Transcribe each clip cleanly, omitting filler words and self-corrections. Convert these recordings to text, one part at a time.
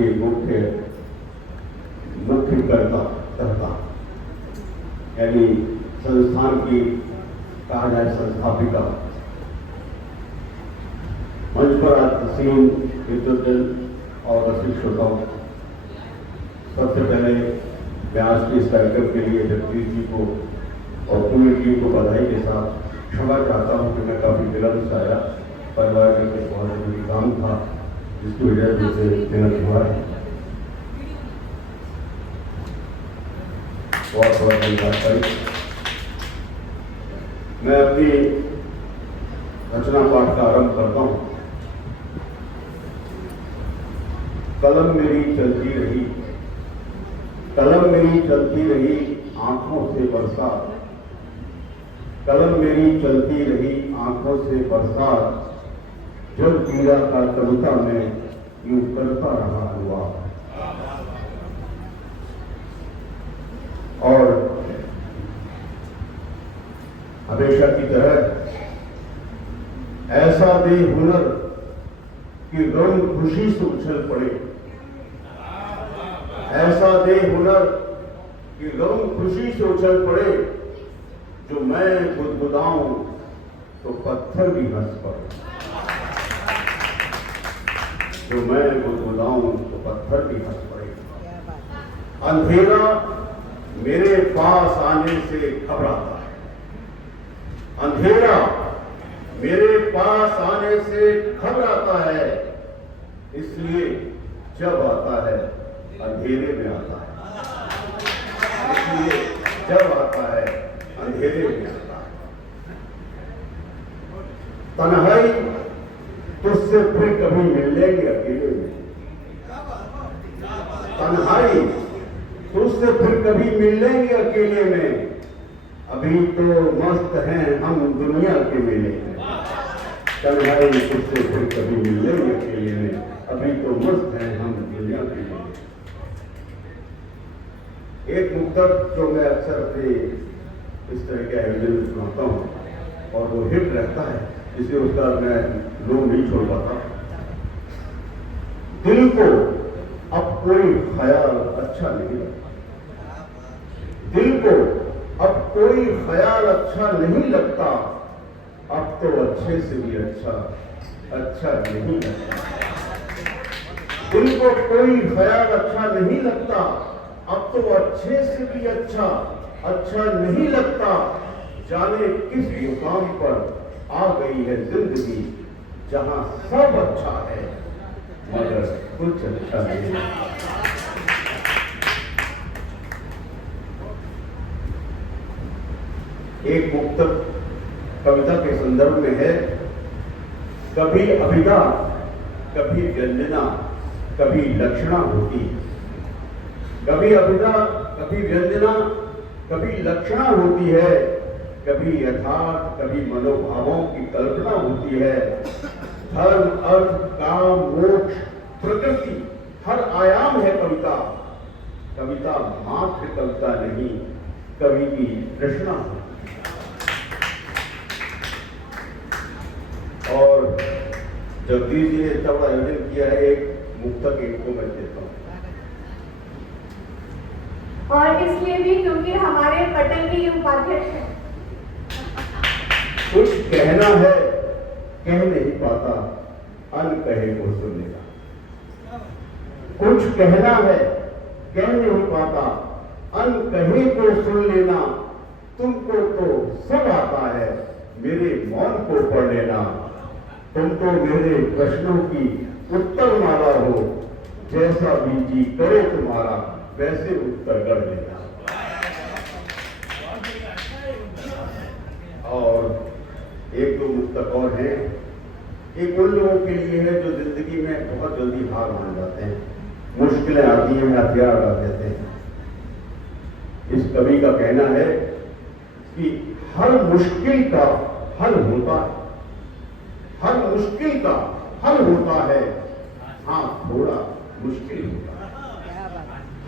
की मुख्य कर्ता यानी संस्थान की कहा जाए संस्थापिका। मंच पर आज तस्लीम विद्युतजन और रसिक श्रोताओं, सबसे पहले मैं आज के इस कार्यक्रम के लिए जगदीश जी को और पूरी टीम को बधाई के साथ क्षमा चाहता हूं कि मैं काफी विलंब से आया। परिवार में कुछ बहुत जरूरी काम था जिसकी वजह से मुझे मेहनत हुआ है। बहुत बहुत धन्यवाद भाई। मैं अपनी रचना पाठ का आरंभ करता हूं। कलम मेरी चलती रही, कलम मेरी चलती रही आंखों से बरसात, कलम मेरी चलती रही आंखों से बरसात, जब पीड़ा का कविता में यूं करता रहा हुआ। और हमेशा की तरह ऐसा दे हुनर कि रंग खुशी से उछल पड़े, ऐसा दे हुनर कि रंग खुशी से उछल पड़े, जो मैं गुदगुदाऊं तो पत्थर भी हंस पड़े, जो मैं गुदगुदाऊं तो पत्थर भी हंस पड़े। अंधेरा मेरे पास आने से घबराता है, अंधेरा मेरे पास आने से घबराता है, इसलिए जब आता है अंधेरे में आता है, इसलिए जब आता है अंधेरे में आता है। तन्हाई तुझसे फिर कभी मिल लेंगे अकेले में, तन्हाई तुझसे फिर कभी मिल लेंगे अकेले में, अभी तो मस्त हैं हम दुनिया के मेले में। तन्हाई तुझसे फिर कभी मिल लेंगे अकेले में, अभी तो मस्त हैं हम दुनिया के मेले। एक मुक्तक जो मैं अक्सर अपने इस तरह के आयोजन में सुनाता हूँ और वो हिट रहता है, जिसे उसका मैं लोग नहीं छोड़ पाता। दिल को अब कोई ख्याल अच्छा नहीं लगता, दिल को अब कोई ख्याल अच्छा नहीं लगता, अब तो अच्छे से भी अच्छा नहीं लगता। दिल को कोई ख्याल अच्छा नहीं लगता, अब तो अच्छे से भी अच्छा नहीं लगता। जाने किस मुकाम पर आ गई है जिंदगी, जहां सब अच्छा है मगर कुछ अच्छा नहीं। एक मुक्तक कविता के संदर्भ में है। कभी अभिधा कभी व्यंजना कभी लक्षणा होती, कभी अभिधा कभी व्यंजना कभी लक्षणा होती है, कभी यथार्थ कभी मनोभावों की कल्पना होती है। धर्म अर्थ काम मोक्ष प्रकृति हर आयाम है कविता, कविता मात्र कविता नहीं कवि की रचना होती। और जगदीश जी ने इतना बड़ा आयोजन किया है, एक मुक्तक इनको मैं देता हूँ। और इसलिए भी क्योंकि हमारे पटल के ये उपाध्यक्ष हैं। कुछ कहना है कह नहीं पाता, अनकहे को सुन लेना। कुछ कहना है कह नहीं पाता, अनकहे को सुन लेना। तुमको तो सब आता है, मेरे मौन को पढ़ लेना। तुम तो मेरे प्रश्नों की उत्तर माला हो, जैसा भी जी करे तुम्हारा वैसे उत्तर कर लेना। और एक दो मुक्तक और हैं। एक उन लोगों के लिए है जो जिंदगी में बहुत जल्दी हार मान जाते हैं, मुश्किलें आती हैं हथियार डाल देते हैं। इस कवि का कहना है कि हर मुश्किल का हल होता है, हर मुश्किल का हल होता है, हाँ थोड़ा मुश्किल होता है।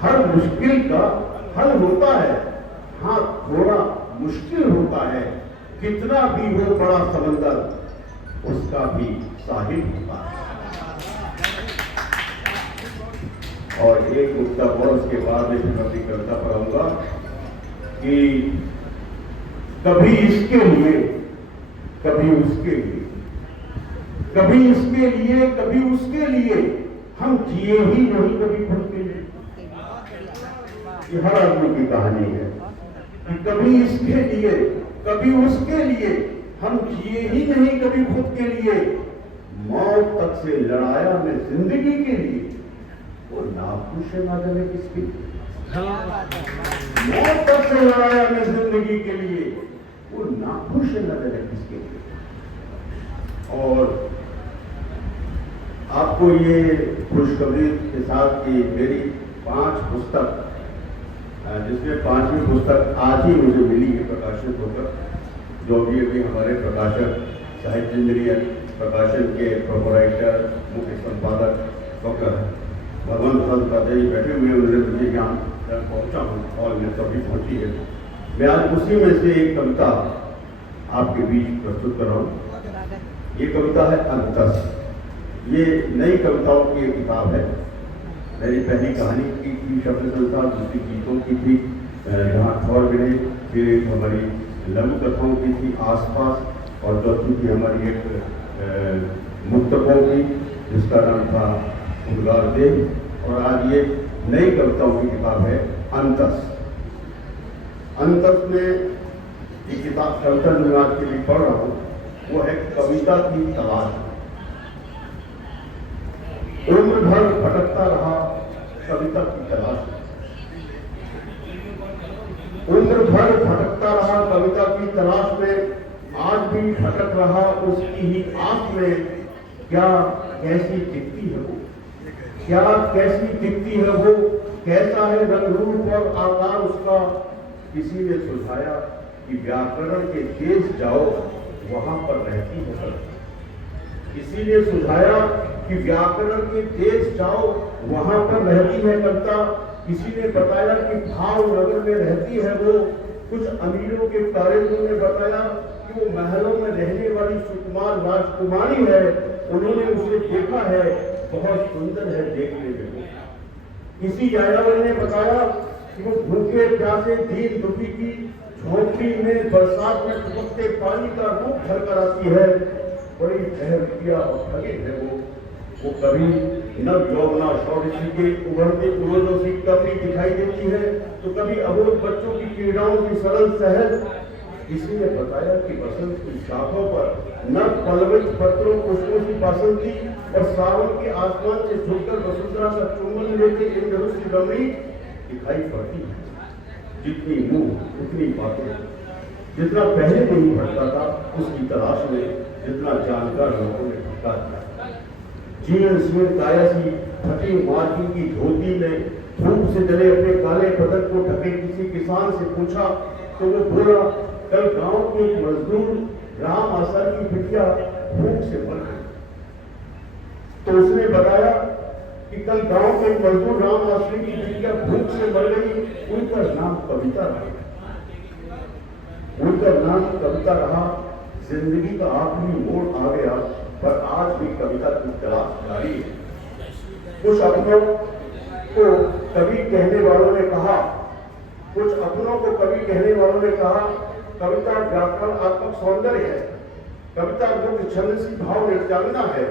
हर मुश्किल का हल होता है, हाँ थोड़ा मुश्किल होता है। कितना भी हो बड़ा समंदर, उसका भी साहिल होता है। और एक नुक्ता और उसके बाद में फिर अपनी कविता पढ़ाऊंगा कि कभी इसके लिए कभी उसके लिए, कभी इसके लिए कभी उसके लिए, हम जिए ही नहीं कभी खुद के लिए। ये हर आदमी की कहानी है कि कभी इसके लिए कभी उसके लिए, हम जिए ही नहीं कभी खुद के लिए। मौत तक से लड़ाया मैं जिंदगी के लिए, वो नाखुश ना जाने किसके लिए। मौत तक से लड़ाया मैं जिंदगी के लिए, वो नाखुश न जाने किसके लिए। और आपको ये खुशखबरी के साथ कि मेरी 5 पुस्तक, जिसमें 5वीं पुस्तक आज ही मुझे मिली है प्रकाशित होकर, जो भी अभी हमारे प्रकाशक साहित्य इंजीनियर प्रकाशन के प्रोपराइटर मुख्य संपादक डॉक्टर भगवंत हल्दादेवी बैठे हुए, उन्होंने मुझे यहाँ पहुँचा हूँ हॉल में तभी पहुँची है। मैं आज उसी में से एक कविता आपके बीच प्रस्तुत कर रहा हूँ। ये कविता है अंतस। ये नई कविताओं की एक किताब है। मेरी पहली कहानी की थी शब्द संसार, दूसरी गीतों की थी जहाँ ठौर मिले, फिर एक हमारी लघु कथाओं की थी आसपास, और चौथी थी हमारी एक मुक्तकों की जिसका नाम था उद्गार देव। और आज ये नई कविताओं की किताब है अंतस। अंतस में ये किताब कविता जो आज के लिए पढ़ रहा हूँ वो है कविता की तलाश। उम्र भर भटकता रहा कविता की तलाश, उम्र भर भटकता रहा कविता की तलाश में, आज भी भटक रहा उसकी ही आंख में। क्या कैसी दिखती है वो, क्या कैसी दिखती है वो, कैसा है रंग रूप और आकार उसका। किसी ने सुझाया कि व्याकरण के देश जाओ वहां पर रहती है कविता। किसी ने सुझाया कि व्याकरण के देश जाओ वहां पर रहती है कविता। किसी ने बताया कि भावनगर में रहती है वो। कुछ अमीरों के कारीगरों ने बताया कि वो महलों में रहने वाली सुकुमार राजकुमारी है। उन्होंने उसे देखा है, बहुत सुंदर है देखने में वो। किसी यायावर ने बताया कि वो भूखे प्यासे दीन दुखी की झोंपड़ी में बरसात में टपकते पानी का रूप धर कर आती है। बड़ी बहरिया और खली है वो कभी नव यौवना शौर्य के उभरते पूर्वजों से कभी दिखाई देती है, तो कभी अबोध बच्चों की पीड़ाओं की सरल सहज। किसी ने बताया कि बसंत की शाखों पर नव पल्लवित पत्रों पुष्पों की बसंती और सावन के आसमान से झुककर वसुंधरा का चुंबन लेते इंद्रधनुष की डमरी दिखाई पड़ती है। जितनी मुंह उतनी बातें, जितना पहले नहीं भटका था उसकी तलाश में, जितना जानकार लोगों ने भटका दिया। जीवन में काया सी फटी मार्गी की धोती में धूप से जले अपने काले बदन को ढके किसी किसान से पूछा तो वो बोला, कल गांव के एक मजदूर राम आशा की बिटिया भूख से मर गई। तो उसने बताया कि कल गांव के एक मजदूर राम आशा की बिटिया भूख से मर गई, उनका नाम कविता रहा। उनका नाम कविता रहा। जिंदगी का आखिरी मोड़ आ गया, पर आज भी कविता की तलाश जारी है। कुछ अपनों को कवि कहने वालों ने कहा, कुछ अपनों को कवि कहने वालों ने कहा, कविता व्याकरणात्मक सौंदर्य है, कविता मुक्त छंद सी भाव निर्जांगना है,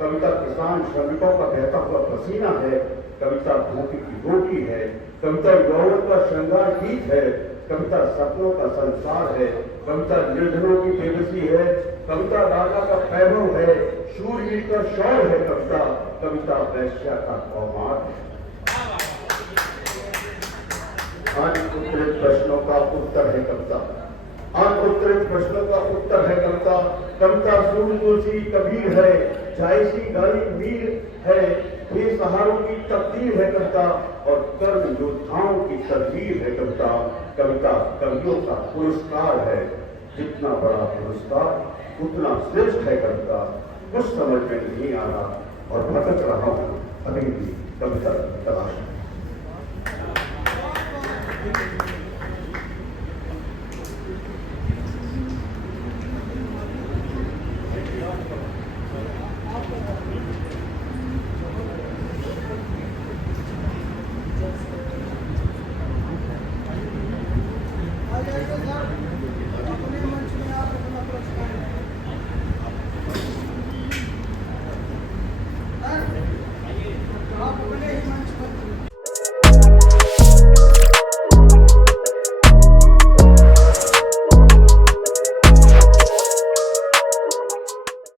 कविता किसान श्रमिकों का बहता हुआ पसीना है, कविता भूखी की रोटी है, कविता यौवन का श्रृंगार गीत है, कविता सपनों का संसार है, कविता निर्धनों की बेबसी है, कविता राजा का वैभव है, शूरवीर का शौर्य है, कविता वैश्या का कौमार है। अनउत्तरित प्रश्नों का उत्तर है कविता, अनउत्तरित प्रश्नों का उत्तर है कविता। कविता सूर्य तुलसी कबीर है, जायसी गाली मीर है, बेसहारों की तकदीर है कविता, और कर्म योद्धाओं की तदबीर है कविता। कविता कवियों का पुरस्कार है, जितना बड़ा पुरस्कार उतना श्रेष्ठ है कविता। कुछ समझ में नहीं आ रहा और भटक रहा हूं अभी भी कविता की तलाश में।